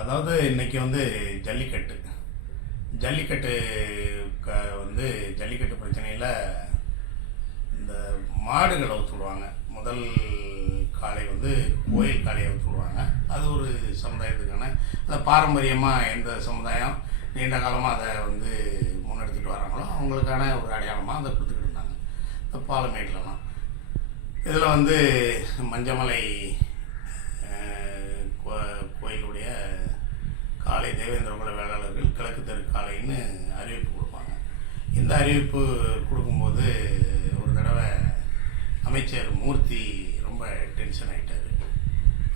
அதாவது இன்றைக்கி வந்து ஜல்லிக்கட்டு. ஜல்லிக்கட்டு க வந்து ஜல்லிக்கட்டு பிரச்சனையில் இந்த மாடுகளை ஊற்றுடுவாங்க முதல் காளை வந்து கோயில் காளையை ஊற்றுடுவாங்க அது ஒரு சமுதாயத்துக்கான அந்த பாரம்பரியமாக எந்த சமுதாயம் நீண்ட காலமாக அதை வந்து முன்னெடுத்துட்டு வராங்களோ அவங்களுக்கான ஒரு அடையாளமாக அதை கொடுத்துக்கிட்டு இருந்தாங்க. இந்த பாலமேட்லலாம் இதில் வந்து மஞ்சமலை காலை தேவேந்திரகுல வேளாளர்கள் கிழக்கு தெரு காலைன்னு அறிவிப்பு கொடுப்பாங்க. இந்த அறிவிப்பு கொடுக்கும்போது ஒரு தடவை அமைச்சர் மூர்த்தி ரொம்ப டென்ஷன் ஆகிட்டார்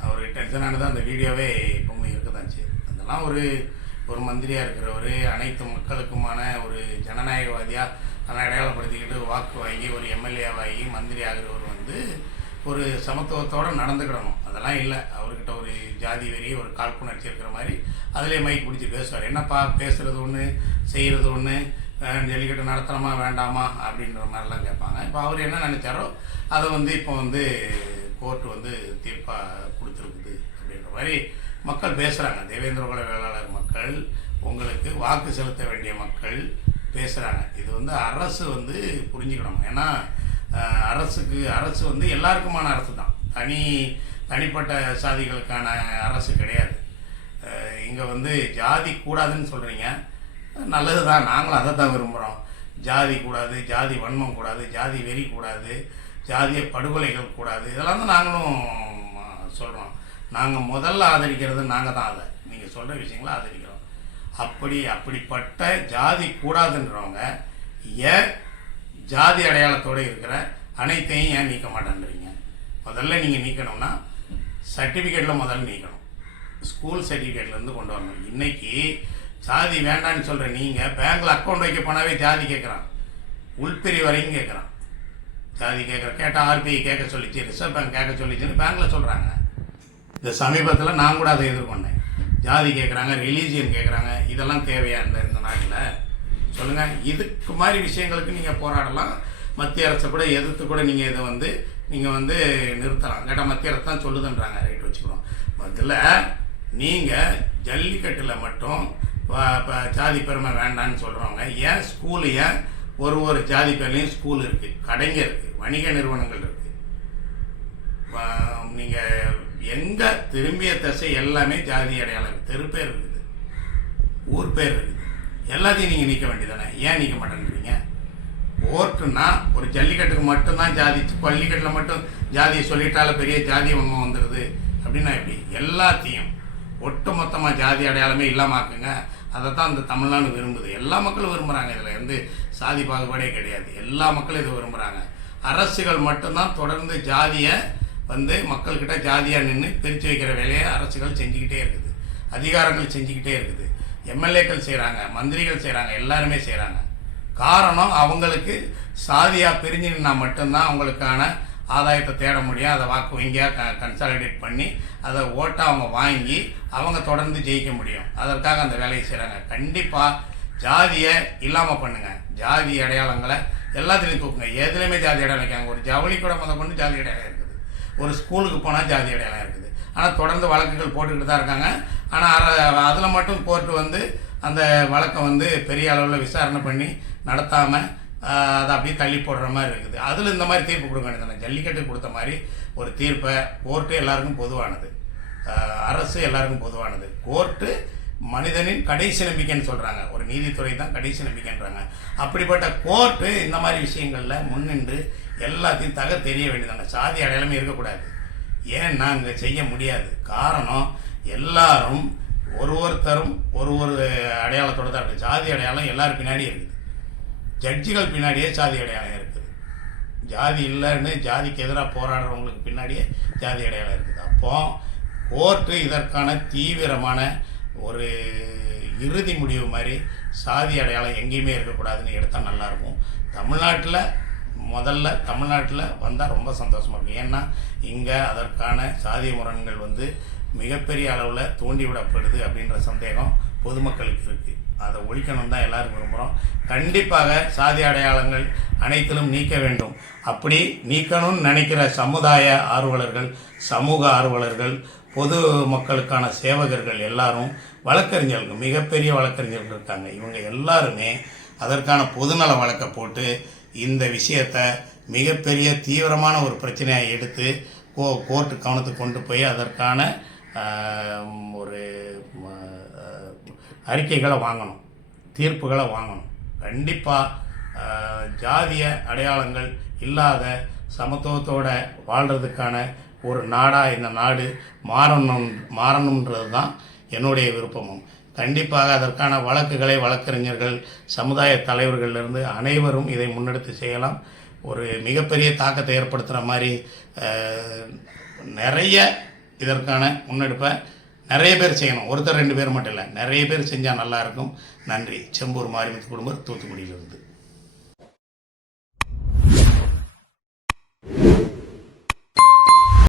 அவர் டென்ஷன் ஆனது அந்த வீடியோவே இப்பவும் இருக்க தான் செய்யுது. அதெல்லாம் ஒரு ஒரு மந்திரியாக இருக்கிறவர் அனைத்து மக்களுக்குமான ஒரு ஜனநாயகவாதியாக தன்னை அடையாளப்படுத்திக்கிட்டு வாக்கு வாங்கி ஒரு எம்எல்ஏ வாங்கி மந்திரி ஆகிறவர் வந்து ஒரு சமத்துவத்தோடு நடந்துக்கிடணும். அதெல்லாம் இல்லை. அவர்கிட்ட ஒரு ஜாதி வெறி ஒரு காழ்ப்புணர்ச்சி இருக்கிற மாதிரி அதிலே மைக் பிடிச்சி பேசுவார். என்னப்பா பேசுகிறது ஒன்று செய்கிறது ஒன்று ஜல்லிக்கட்டு நடத்தணுமா வேண்டாமா? அப்படின்ற மாதிரிலாம் கேட்பாங்க. இப்போ அவர் என்ன நினச்சாரோ அதை வந்து இப்போ வந்து கோர்ட் வந்து தீர்ப்பாக கொடுத்துருக்குது அப்படின்ற மாதிரி மக்கள் பேசுகிறாங்க தேவேந்திர குல வேளாளர் மக்கள் உங்களுக்கு வாக்கு செலுத்த வேண்டிய மக்கள் பேசுகிறாங்க இது வந்து அரசு வந்து புரிஞ்சுக்கணும். ஏன்னா அரசுக்கு அரசு வந்து எல்லாருக்குமான அரசு தான் தனி தனிப்பட்ட சாதிகளுக்கான அரசு கிடையாது. இங்கே வந்து ஜாதி கூடாதுன்னு சொல்கிறீங்க நல்லது தான் நாங்களும் அதை தான் விரும்புகிறோம் ஜாதி கூடாது ஜாதி வன்மம் கூடாது ஜாதி வெறி கூடாது ஜாதிய படுகொலைகள் கூடாது. இதெல்லாம் தான் நாங்களும் சொல்கிறோம் நாங்கள் முதல்ல ஆதரிக்கிறது நாங்கள் தான் அதை. நீங்கள் சொல்கிற விஷயங்களை ஆதரிக்கிறோம். அப்படி அப்படிப்பட்ட ஜாதி கூடாதுன்றவங்க ஏன் ஜாதி அடையாளத்தோடு இருக்கிற அனைத்தையும் ஏன் நீக்க மாட்டேன்றீங்க? முதல்ல நீங்கள் நீக்கணும்னா சர்டிஃபிகேட்டில் முதல்ல நீக்கணும். ஸ்கூல் சர்டிஃபிகேட்லேருந்து கொண்டு வரணும். இன்றைக்கி ஜாதி வேண்டான்னு சொல்கிற நீங்கள் பேங்க்கில் அக்கௌண்ட் வைக்க போனாவே ஜாதி கேட்குறான் உள்பிரி வரையும் கேட்குறான் ஜாதி கேட்குற கேட்டால் ஆர்பிஐ கேட்க சொல்லிச்சு ரிசர்வ் பேங்க் கேட்க சொல்லிச்சுன்னு பேங்கில் சொல்கிறாங்க இந்த சமீபத்தில் நான் கூட அதை எதிர்கொண்டேன். ஜாதி கேட்குறாங்க ரிலீஜியன் கேட்குறாங்க இதெல்லாம் தேவையா இந்த இந்த நாட்டில்? சொல்லுங்கள் இதுக்கு மாதிரி விஷயங்களுக்கு நீங்கள் போராடலாம். மத்திய அரசை கூட எதிர்த்து கூட நீங்கள் இதை வந்து நீங்கள் வந்து நிறுத்தலாம். கேட்டால் மத்திய அரசு தான் சொல்லுதுன்றாங்க ரைட் வச்சுக்கிறோம் அதில் நீங்கள் ஜல்லிக்கட்டில் மட்டும் இப்போ ஜாதி பெருமை வேண்டான்னு சொல்கிறவங்க ஏன் ஸ்கூலு ஏன் ஒரு ஒரு ஜாதி பேர்லேயும் ஸ்கூல் இருக்குது கடைங்க இருக்குது வணிக நிறுவனங்கள் இருக்குது நீங்கள் எங்கே திரும்பிய தசை எல்லாமே ஜாதி அடையாளம் தெரு பேர் இருக்குது ஊர் பேர் இருக்குது. எல்லாத்தையும் நீங்கள் நீக்க வேண்டியதானே ஏன் நீக்க மாட்டேன்றீங்க? ஓட்டுனா ஒரு ஜல்லிக்கட்டுக்கு மட்டும்தான் ஜாதி பள்ளிக்கட்டில் மட்டும் ஜாதியை சொல்லிட்டால பெரிய ஜாதி ஒன்று வந்துடுது அப்படின்னா எப்படி? எல்லாத்தையும் ஒட்டு மொத்தமாக ஜாதி அடையாளமே இல்லாமாக்குங்க அதை தான் இந்த தமிழ்நாடு விரும்புது. எல்லா மக்களும் விரும்புகிறாங்க இதில் வந்து சாதி பாகுபாடே கிடையாது. எல்லா மக்களும் இதை விரும்புகிறாங்க அரசுகள் மட்டும்தான் தொடர்ந்து ஜாதியை வந்து மக்கள்கிட்ட ஜாதியாக நின்று பிரித்து வைக்கிற வேலையை அரசுகள் செஞ்சுக்கிட்டே இருக்குது. அதிகாரங்கள் செஞ்சுக்கிட்டே இருக்குது. எம்எல்ஏக்கள் செய்கிறாங்க மந்திரிகள் செய்கிறாங்க எல்லாருமே செய்கிறாங்க காரணம் அவங்களுக்கு சாதியாக பிரிஞ்சுன்னா மட்டும்தான் அவங்களுக்கான ஆதாயத்தை தேட முடியும். அதை வாக்கு வங்கியாக க கன்சாலிடேட் பண்ணி அதை ஓட்டை அவங்க வாங்கி அவங்க தொடர்ந்து ஜெயிக்க முடியும். அதற்காக அந்த வேலையை செய்கிறாங்க கண்டிப்பாக ஜாதியை இல்லாமல் பண்ணுங்கள் ஜாதி அடையாளங்களை எல்லாத்துலேயும் தூக்குங்க எதுலேயுமே ஜாதி அடையாளம் வைக்காங்க ஒரு ஜவுளி கூட முத கொண்டு ஜாதி அடையாளம் இருக்குது. ஒரு ஸ்கூலுக்கு போனால் ஜாதி அடையாளம் இருக்குது. ஆனால் தொடர்ந்து வழக்குகள் போட்டுக்கிட்டு தான் இருக்காங்க. ஆனால் அதில் மட்டும் கோர்ட்டு வந்து அந்த வழக்கை வந்து பெரிய அளவில் விசாரணை பண்ணி நடத்தாமல் அதை அப்படியே தள்ளி போடுற மாதிரி இருக்குது. அதில் இந்த மாதிரி தீர்ப்பு கொடுக்க வேண்டியது ஜல்லிக்கட்டு கொடுத்த மாதிரி ஒரு தீர்ப்பை கோர்ட்டு எல்லாருக்கும் பொதுவானது. அரசு எல்லாருக்கும் பொதுவானது. கோர்ட்டு மனிதனின் கடைசி நம்பிக்கைன்னு சொல்கிறாங்க ஒரு நீதித்துறை தான் கடைசி நம்பிக்கைன்றாங்க. அப்படிப்பட்ட கோர்ட்டு இந்த மாதிரி விஷயங்களில் முன்னின்று எல்லாத்தையும் தக தெரிய வேண்டியதானே சாதி அடையாளமே இருக்கக்கூடாது. ஏன் அங்கே செய்ய முடியாது. காரணம் எல்லாரும் ஒரு ஒருத்தரும் ஒரு ஒரு அடையாளத்தோட தான் இருக்குது. ஜாதி அடையாளம் எல்லாரும் பின்னாடியும் இருக்குது. ஜட்ஜிகள் பின்னாடியே ஜாதி அடையாளம் இருக்குது. ஜாதி இல்லைன்னு ஜாதிக்கு எதிராக போராடுறவங்களுக்கு பின்னாடியே ஜாதி அடையாளம் இருக்குது. அப்போ கோர்ட்டு இதற்கான தீவிரமான ஒரு இறுதி முடிவு மாதிரி சாதி அடையாளம் எங்கேயுமே இருக்கக்கூடாதுன்னு எடுத்தால் நல்லாயிருக்கும். தமிழ்நாட்டில் முதல்ல தமிழ்நாட்டில் வந்தால் ரொம்ப சந்தோஷமாக இருக்கும். ஏன்னா இங்கே அதற்கான சாதி முரண்கள் வந்து மிகப்பெரிய அளவில் தூண்டிவிடப்படுது அப்படின்ற சந்தேகம் பொதுமக்களுக்கு இருக்குது அதை ஒழிக்கணும் தான் எல்லோரும் விரும்புகிறோம் கண்டிப்பாக சாதி அடையாளங்கள் அனைத்திலும் நீக்க வேண்டும். அப்படி நீக்கணும்னு நினைக்கிற சமுதாய ஆர்வலர்கள் சமூக ஆர்வலர்கள் பொது மக்களுக்கான சேவகர்கள் எல்லாரும் வழக்கறிஞர்கள் மிகப்பெரிய வழக்கறிஞர்கள் இருக்காங்க. இவங்க எல்லாருமே அதற்கான பொதுநல வழக்கை போட்டு இந்த விஷயத்தை மிகப்பெரிய தீவிரமான ஒரு பிரச்சனையாக எடுத்து கோ கோர்ட்டு கவனத்துக்கு கொண்டு போய் அதற்கான ஒரு அறிக்கைகளை வாங்கணும் தீர்ப்புகளை வாங்கணும். கண்டிப்பாக ஜாதிய அடையாளங்கள் இல்லாத சமத்துவத்தோட வாழ்கிறதுக்கான ஒரு நாடாக இந்த நாடு மாறணும் மாறணுன்றது தான் என்னுடைய விருப்பமும். கண்டிப்பாக அதற்கான வழக்குகளை வழக்கறிஞர்கள் சமுதாய தலைவர்களிலிருந்து அனைவரும் இதை முன்னெடுத்து செய்யலாம். ஒரு மிகப்பெரிய தாக்கத்தை ஏற்படுத்துகிற மாதிரி நிறைய இதற்கான முன்னெடுப்பை நிறைய பேர் செய்யணும். ஒருத்தர் ரெண்டு பேர் மட்டும் இல்லை நிறைய பேர் செஞ்சால் நல்லாயிருக்கும் நன்றி. செம்பூர் மாரிமுத்து குடும்பம் தூத்துக்குடியிலிருந்து.